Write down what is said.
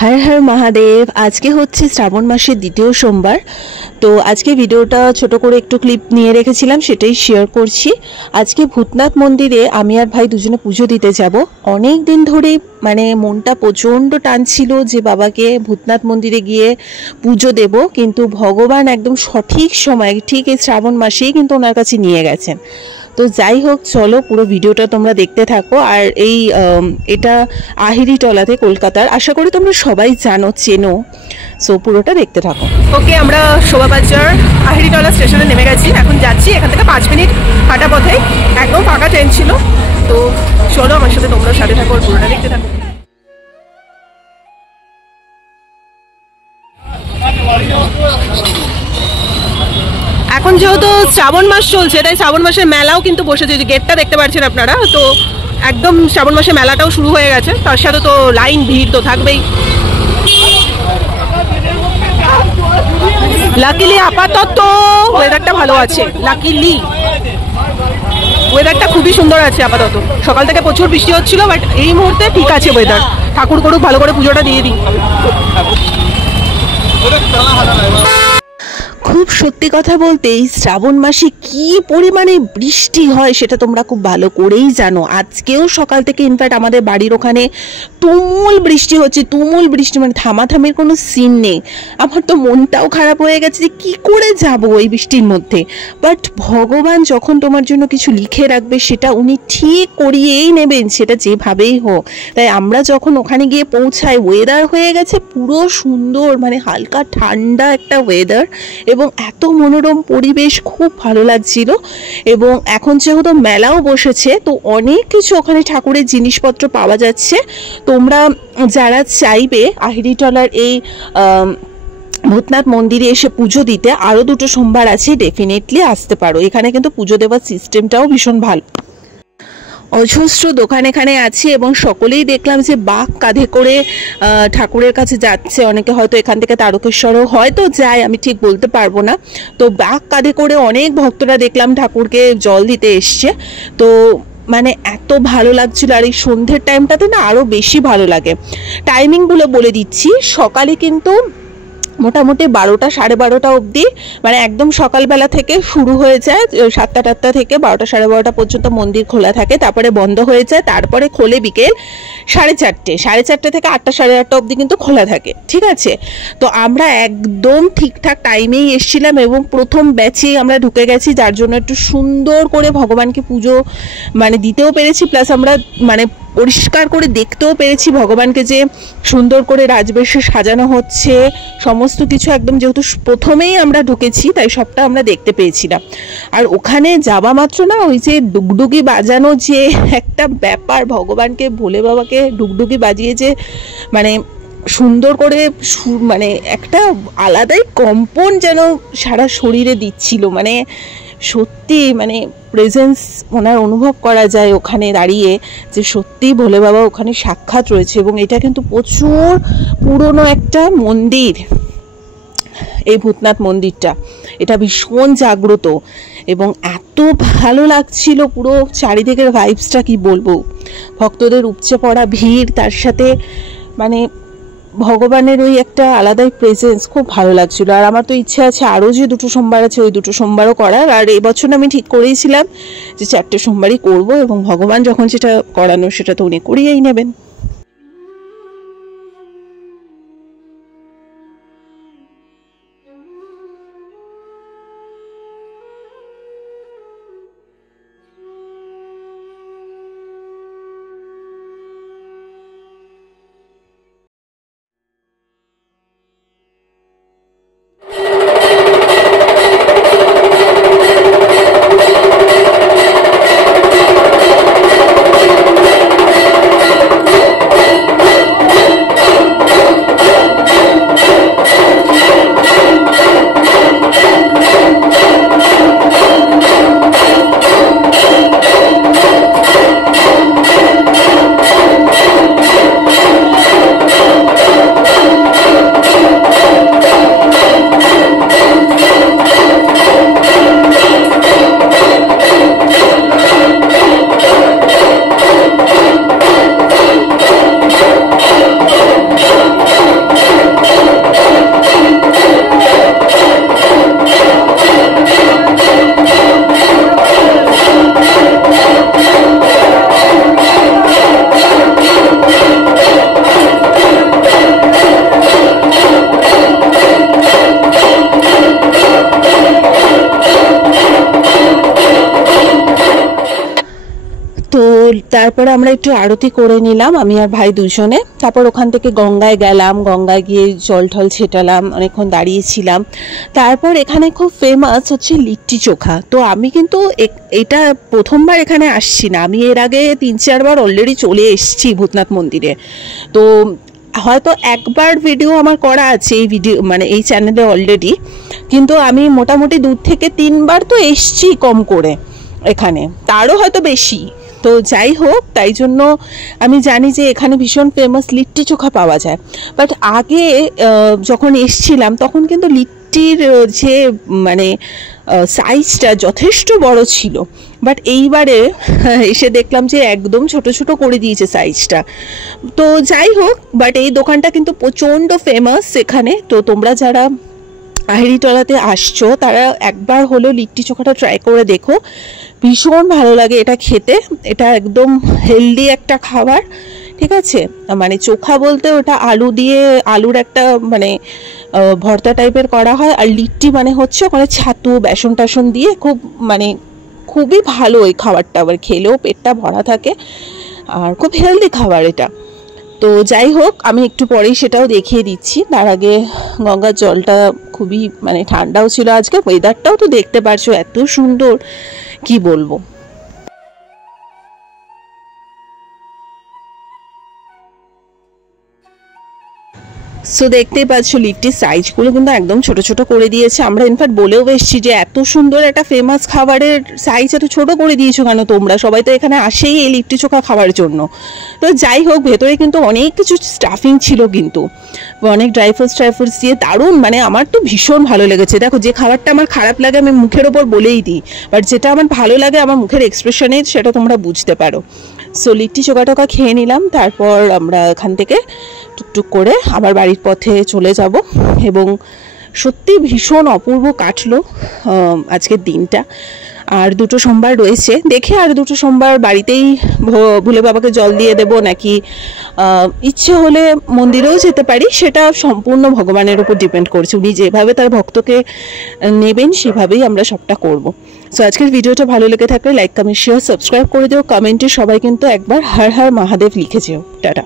हर हर महादेव। आज के होच्छे श्रावण मासेर द्वितीय सोमवार। तो आज के भिडियोटा छोटो करे एकटु क्लिप निये रेखेछिलाम, सेटाई शेयर करछि। आज के भूतनाथ मंदिरे आमि आर भाई दुजोने पुजो दिते जाबो। अनेक दिन धरे माने मनटा प्रचंड टानछिलो जे बाबाके भूतनाथ मंदिरे गिये पुजो देब, किन्तु भगवान एकदम सठिक समय ठीक एई श्रावण मासेई किन्तु ओनार काछे निये गेछेन। तो যাই হোক, চলো পুরো ভিডিওটা তোমরা দেখতে থাকো। আর এই এটা আহিরিটলাতে কলকাতার, আশা করি তোমরা সবাই জানো চেনো, সো পুরোটা দেখতে থাকো। ওকে, আমরা শোভাবাজার আহিরিটলা স্টেশনে নেমে গেছি। এখন যাচ্ছি, এখান থেকে 5 মিনিট হাঁটা পথে, একদম ফাঁকা ট্রেন ছিল। তো চলো আমার সাথে, তোমরা সাথে থাকো, পুরোটা দেখতে থাকো। এখন যেহেতু শ্রাবণ মাস চলছে, তাই শ্রাবণ মাসের মেলাও কিন্তু বসেছে। যে গেটটা দেখতে পাচ্ছেন আপনারা, তো একদম শ্রাবণ মাসের মেলাটাও শুরু হয়ে গেছে। তার সাথে তো লাইন, ভিড় তো থাকবেই। লাকিলি আপাতত ওয়েদারটা ভালো আছে। লাকিলি ওয়েদারটা খুবই সুন্দর আছে আপাতত। সকাল থেকে প্রচুর বৃষ্টি হচ্ছিল, বাট এই মুহূর্তে ঠিক আছে ওয়েদার। ঠাকুর করুক, ভালো করে পুজোটা দিয়ে দিই। খুব সত্যি কথা বলতে এই শ্রাবণ মাসে কি পরিমাণে বৃষ্টি হয় সেটা তোমরা খুব ভালো করেই জানো। আজকেও সকাল থেকে ইনফ্যাক্ট আমাদের বাড়ির ওখানে তুমুল বৃষ্টি হচ্ছে, তুমুল বৃষ্টি, মানে থামাথামির কোনো সিন নেই। আমার তো মনটাও খারাপ হয়ে গেছে যে কী করে যাব এই বৃষ্টির মধ্যে। বাট ভগবান যখন তোমার জন্য কিছু লিখে রাখবে সেটা উনি ঠিক করিয়েই নেবেন, সেটা যেভাবেই হোক। তাই আমরা যখন ওখানে গিয়ে পৌঁছাই, ওয়েদার হয়ে গেছে পুরো সুন্দর, মানে হালকা ঠান্ডা একটা ওয়েদার এবং এত মনোরম পরিবেশ, খুব ভালো লাগছিল। এবং এখন যেহেতু মেলাও বসেছে, তো অনেক কিছু ওখানে ঠাকুরের জিনিসপত্র পাওয়া যাচ্ছে। তোমরা যারা চাইবে আহিরিটলার এই ভূতনাথ মন্দিরে এসে পুজো দিতে, আরও 2টো সোমবার আছে, ডেফিনেটলি আসতে পারো। এখানে কিন্তু পুজো দেওয়ার সিস্টেমটাও ভীষণ ভালো। অজস্র দোকান এখানে আছে এবং সকলেই দেখলাম যে বাঁক কাঁধে করে ঠাকুরের কাছে যাচ্ছে। অনেকে হয়তো এখান থেকে তারকেশ্বরও হয়তো যায়, আমি ঠিক বলতে পারবো না। তো বাঁক কাঁধে করে অনেক ভক্তরা দেখলাম ঠাকুরকে জল দিতে এসছে। তো মানে এত ভালো লাগছিল। আর এই সন্ধ্যের টাইমটাতে না আরও বেশি ভালো লাগে। টাইমিংগুলো বলে দিচ্ছি। সকালে কিন্তু মোটামুটি 12টা, 12:30 অবধি, মানে একদম সকালবেলা থেকে শুরু হয়ে যায়। 7টা-8টা থেকে 12টা, 12:30 পর্যন্ত মন্দির খোলা থাকে, তারপরে বন্ধ হয়ে যায়, তারপরে খোলে বিকেল 4:30। 4:30 থেকে 8টা, 8:30 অবধি কিন্তু খোলা থাকে, ঠিক আছে। তো আমরা একদম ঠিকঠাক টাইমেই এসেছিলাম এবং প্রথম ব্যাচেই আমরা ঢুকে গেছি, যার জন্য একটু সুন্দর করে ভগবানকে পুজো মানে দিতেও পেরেছি, প্লাস আমরা মানে পরিষ্কার করে দেখতেও পেরেছি ভগবানকে যে সুন্দর করে রাজবেশে সাজানো হচ্ছে সমস্ত কিছু। একদম যেহেতু প্রথমেই আমরা ঢুকেছি, তাই সবটা আমরা দেখতে পেয়েছিলাম। আর ওখানে যাওয়া মাত্র না, ওই যে ডুগডুগি বাজানো যে একটা ব্যাপার, ভগবানকে ভোলে বাবাকে ডুগডুগি বাজিয়ে যে মানে সুন্দর করে মানে একটা আলাদাই কম্পন যেন সারা শরীরে দিচ্ছিল। মানে সত্যি মানে প্রেজেন্স ওনার অনুভব করা যায় ওখানে দাঁড়িয়ে, যে সত্যিই ভোলে বাবা ওখানে সাক্ষাৎ রয়েছে। এবং এটা কিন্তু প্রচুর পুরনো একটা মন্দির, এই ভূতনাথ মন্দিরটা। এটা ভীষণ জাগ্রত এবং এত ভালো লাগছিল পুরো চারিদিকের ভাইবসটা, কি বলবো। ভক্তদের উপচে পড়া ভিড়, তার সাথে মানে ভগবানের ওই একটা আলাদাই প্রেজেন্স, খুব ভালো লাগছিল। আর আমার তো ইচ্ছে আছে আরও যে 2টো সোমবার আছে, ওই 2টো সোমবারও করার। আর এবছর আমি ঠিক করেইছিলাম যে 4টে সোমবারই করব, এবং ভগবান যখন যেটা করানো সেটা তো উনি করিয়েই নেবেন। তারপরে আমরা একটু আরতি করে নিলাম আমি আর ভাই দুজনে। তারপর ওখান থেকে গঙ্গায় গেলাম, গঙ্গায় গিয়ে জল ঠল ছেটালাম, অনেকক্ষণ দাঁড়িয়েছিলাম। তারপর এখানে খুব ফেমাস হচ্ছে লিট্টি চোখা। তো আমি কিন্তু এটা প্রথমবার এখানে আসছি না, আমি এর আগে 3-4 বার অলরেডি চলে এসেছি ভূতনাথ মন্দিরে। তো হয়তো একবার ভিডিও আমার করা আছে এই ভিডিও মানে এই চ্যানেলে অলরেডি, কিন্তু আমি মোটামুটি 2 থেকে 3 বার তো এসছি কম করে এখানে, তারও হয়তো বেশি। তো যাই হোক, তাই জন্য আমি জানি যে এখানে ভীষণ ফেমাস লিট্টি চোখা পাওয়া যায়। বাট আগে যখন এসছিলাম তখন কিন্তু লিট্টির যে মানে সাইজটা যথেষ্ট বড় ছিল, বাট এইবারে এসে দেখলাম যে একদম ছোট ছোট করে দিয়েছে সাইজটা। তো যাই হোক, বাট এই দোকানটা কিন্তু প্রচণ্ড ফেমাস এখানে। তো তোমরা যারা আহিরিটলাতে আসছো তারা একবার হলো লিট্টি চোখাটা ট্রাই করে দেখো, ভীষণ ভালো লাগে এটা খেতে। এটা একদম হেলদি একটা খাবার, ঠিক আছে। মানে চোখা বলতে ওটা আলু দিয়ে, আলুর একটা মানে ভর্তা টাইপের করা হয়, আর লিট্টি মানে হচ্ছে ওখানে ছাতু বেসন টাসন দিয়ে খুব মানে খুবই ভালো ওই খাবারটা, আবার খেলেও পেটটা ভরা থাকে আর খুব হেলদি খাবার এটা। তো যাই হোক, আমি একটু পরেই সেটাও দেখিয়ে দিচ্ছি। তার আগে গঙ্গার জলটা খুবই মানে ঠান্ডাও ছিল, আজকে ওয়েদারটাও তো দেখতে পারছো এত সুন্দর, কি বলবো। সো দেখতেই পাচ্ছ লিট্টির সাইজগুলো কিন্তু একদম ছোট ছোট করে দিয়েছে। আমরা ইনফ্যাক্ট বলেও এসেছি যে এত সুন্দর একটা ফেমাস খাবারের সাইজ এত ছোট করে দিয়েছো কেন তোমরা, সবাই তো এখানে আসেই এই লিট্টি চোখা খাওয়ার জন্য। তো যাই হোক, ভেতরে কিন্তু অনেক কিছু স্টাফিং ছিল, কিন্তু অনেক ড্রাই ফ্রুটস দিয়ে দারুণ, মানে আমার তো ভীষণ ভালো লেগেছে। দেখো, যে খাবারটা আমার খারাপ লাগে আমি মুখের ওপর বলেই দিই, বাট যেটা আমার ভালো লাগে আমার মুখের এক্সপ্রেশনে সেটা তোমরা বুঝতে পারো। সো লিট্টি চোখা টোকা খেয়ে নিলাম, তারপর আমরা এখান থেকে টুকটুক করে আবার বাড়ির পথে চলে যাব। এবং সত্যি ভীষণ অপূর্ব কাটলো আজকের দিনটা। আর 2টো সোমবার রয়েছে, দেখে আর 2টো সোমবার বাড়িতেই ভোলে বাবাকে জল দিয়ে দেব, নাকি ইচ্ছে হলে মন্দিরেও যেতে পারি, সেটা সম্পূর্ণ ভগবানের উপর ডিপেন্ড করছে। উনি যেভাবে তার ভক্তকে নেবেন সেভাবেই আমরা সবটা করব। সো আজকের ভিডিওটা ভালো লেগে থাকলে লাইক কমেন্ট শেয়ার সাবস্ক্রাইব করে দিও। কমেন্টে সবাই কিন্তু একবার হর হর মহাদেব লিখে যেও। টাটা।